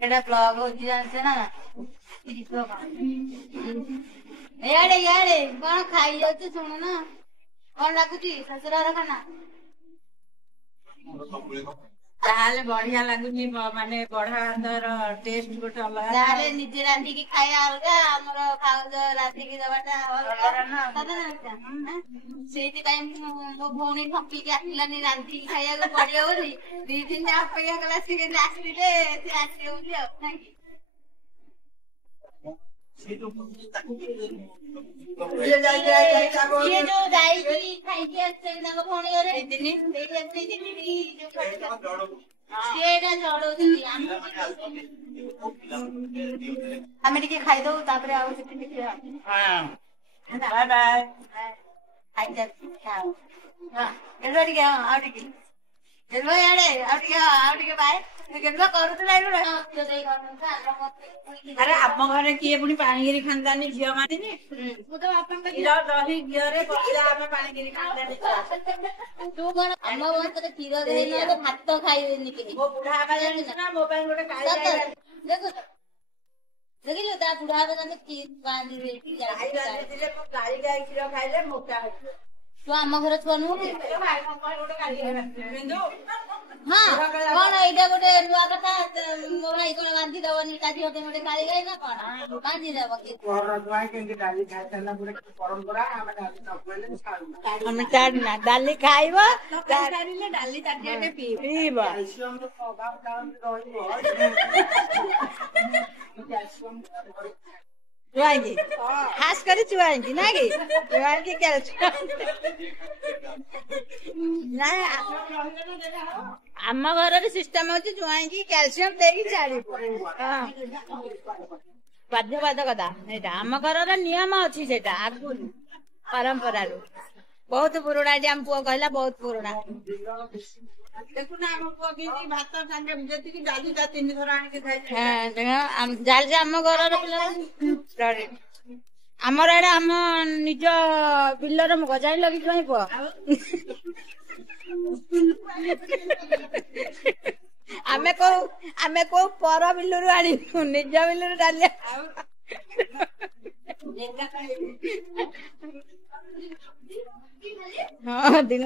एटा blog होची जानছে ना याडे याडे कोन खाई जाउछ सुन ना कोन लागुची ससुरार खाना ताले बढ़िया लागुची माने बढ़ा अंदर टेस्ट गोटे अलग ताले निजे रांधी की खाया अलगा हमरो खाउज रांधी की दबाटा अलगा ना सेति टाइम मो भौणी ठपी के आखिलानी रांधी खाया को पड़ियो बोली दी दिन अपेक्षा कला से आसीले से आसीले बोली आ ये जो दाई की खाई के अच्छे ना भौणी रे दिन सेटा जड़ो दी हमें टिके खाई दो तापरे आउ से टिके हां बाय बाय खाई जा खाओ हां एलो टिके आ टिके एलो याडे आ टिके बाय केनवा करूतला एलो तो देई करन अरे आप घरे किए पुनी पानीगिरी खानदानी झियो मानिनी मु तो आपन का हीरा दही गियरे पकड़ा हम पानीगिरी खानदानी तू कोन अम्मा बहुत तो खीर दे ना तो भात तो खाई देनी के वो बुढ़ा का ना मोबाइल गोटे काई देखो देखिलो ता बुढ़ा का तो की बांधी बेटी गाई गाई दिले तो गाई गाई खीर खाइले मोटा हो तू अम्मा घर छनु के भाई मोबाइल गोटे काई बिंदु हां कोन एटा गोटे नुआ कथा मो भाई कोन बांधी दवनी काजी होते मोटे काली गई ना कोन बांधी देबो की और दुआई के डाली खाइला पूरा परंपरा हम डाली न पहले खाऊ हम चार ना डाली खाइबो डाली डाली चाटियाटे पीबो कैल्शियम रो प्रभाव कारण रहइबो चुआएंगी खास कर चुआएंगी ना कि चुआएंगी कैल्शियम ना आम घर सिस्टम अच्छी चुआएंगी कैल्शियम देगी छाड़ी बाध्यबाधकता आम घर नियम अच्छी से आगु परंपरा बहुत पुराणा आम पुआ कहला बहुत पुराणा देखुना आम पुआ कि भात सांगे जति डाली ता 3 थर आनी के खाइ हां जाल जे आम घर पिला आमर एडा आम निज बिलर गजाई लगी कहीं पुआ आमे को पर बिलरू आनी निज बिलरू डाली हाँ दिन